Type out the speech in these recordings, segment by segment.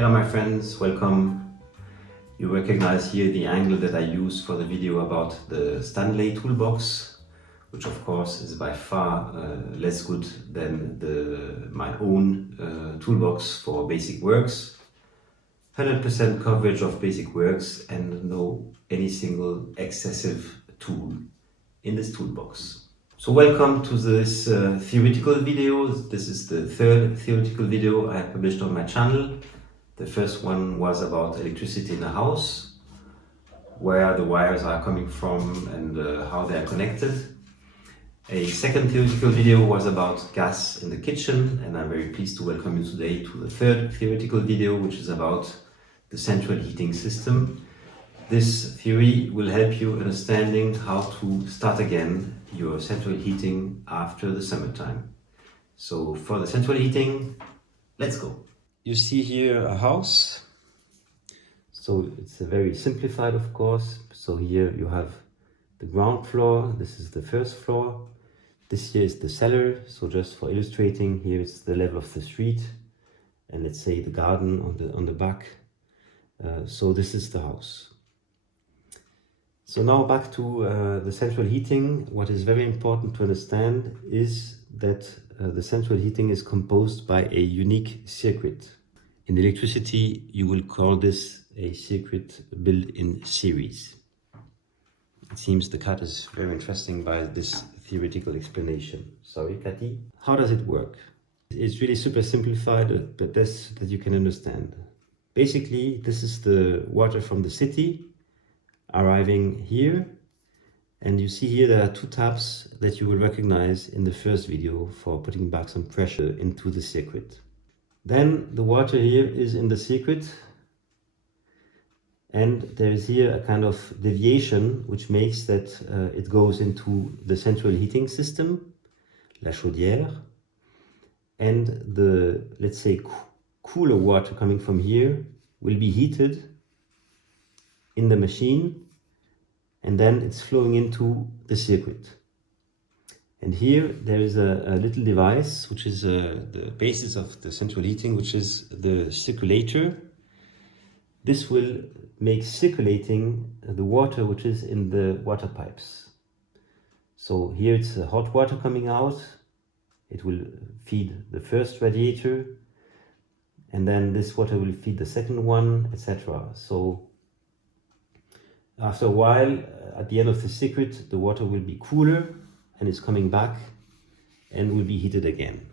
Hello my friends, welcome. You recognize here the angle that I used for the video about the Stanley toolbox, which of course is by far less good than my own toolbox for basic works. 100% coverage of basic works and no any single excessive tool in this toolbox. So welcome to this theoretical video. This is the third theoretical video I have published on my channel. The first one was about electricity in a house, where the wires are coming from and how they are connected. A second theoretical video was about gas in the kitchen, and I'm very pleased to welcome you today to the third theoretical video, which is about the central heating system. This theory will help you understanding how to start again your central heating after the summertime. So for the central heating, let's go. You see here a house. So it's a very simplified, of course. So here you have the ground floor. This is the first floor. This here is the cellar. So just for illustrating, here it's the level of the street, and let's say the garden on the back. So this is the house. So now back to the central heating. What is very important to understand is that the central heating is composed by a unique circuit. In electricity, you will call this a circuit built in series. It seems the cat is very interested by this theoretical explanation. Sorry, Cathy. How does it work? It's really super simplified, but that's that you can understand. Basically, this is the water from the city arriving here, and you see here there are two taps that you will recognize in the first video for putting back some pressure into the circuit. Then the water here is in the circuit, and there is here a kind of deviation which makes that it goes into the central heating system, la chaudière, and the, let's say, cooler water coming from here will be heated in the machine, and then it's flowing into the circuit. And here there is a little device which is the basis of the central heating, which is the circulator. This will make circulating the water which is in the water pipes. So here it's hot water coming out. It will feed the first radiator, and then this water will feed the second one, etc. So after a while, at the end of the circuit, the water will be cooler and it's coming back and will be heated again.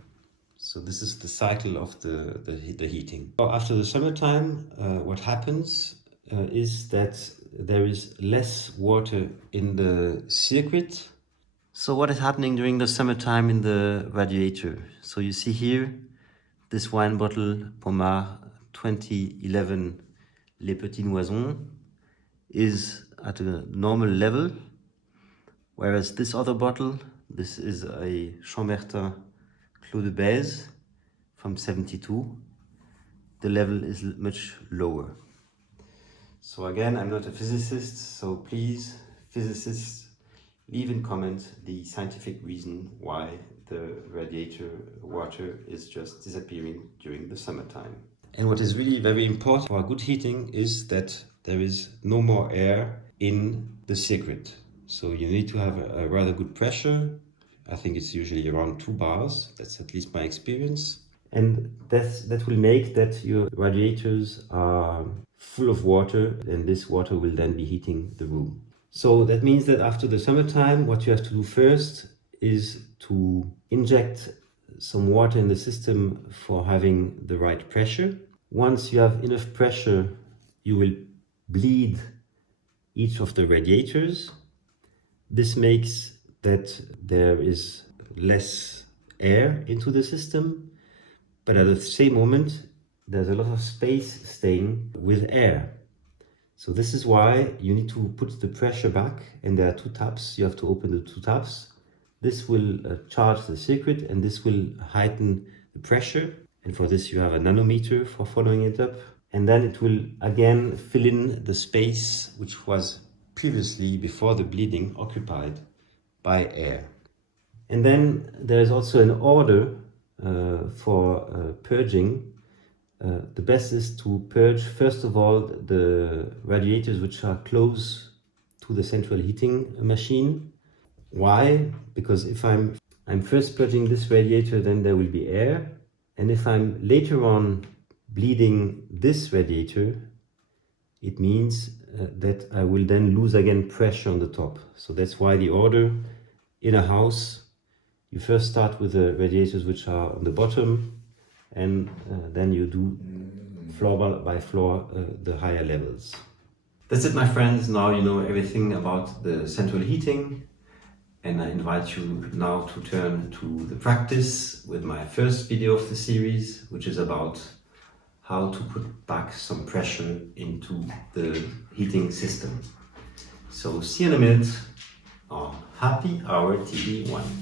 So this is the cycle of the heating. After the summertime, what happens is that there is less water in the circuit. So what is happening during the summertime in the radiator? So you see here, this wine bottle, Pommard 2011 Les Petits Noisons, is at a normal level, whereas this other bottle, this is a Chambertin Clos de Bèze from 72, the level is much lower. So again, I'm not a physicist, so please, physicists, leave in comment the scientific reason why the radiator water is just disappearing during the summertime. And what is really very important for good heating is that there is no more air in the circuit. So you need to have a rather good pressure. I think it's usually around 2 bars. That's at least my experience. And that will make that your radiators are full of water, and this water will then be heating the room. So that means that after the summertime, what you have to do first is to inject some water in the system for having the right pressure. Once you have enough pressure, you will bleed each of the radiators. This makes that there is less air into the system, but at the same moment, there's a lot of space staying with air. So this is why you need to put the pressure back, and there are 2 taps. You have to open the 2 taps. This will charge the circuit, and this will heighten the pressure. And for this, you have a nanometer for following it up. And then it will again fill in the space which was previously, before the bleeding, occupied by air. And then there is also an order for purging the best is to purge first of all the radiators which are close to the central heating machine. Why? Because if I'm first purging this radiator, then there will be air, and if I'm later on bleeding this radiator, it means that I will then lose again pressure on the top. So that's why the order in a house, you first start with the radiators which are on the bottom, and then you do floor by floor the higher levels. That's it, my friends. Now you know everything about the central heating, and I invite you now to turn to the practice with my first video of the series, which is about how to put back some pressure into the heating system. So see you in a minute on Happy Hour TV 1.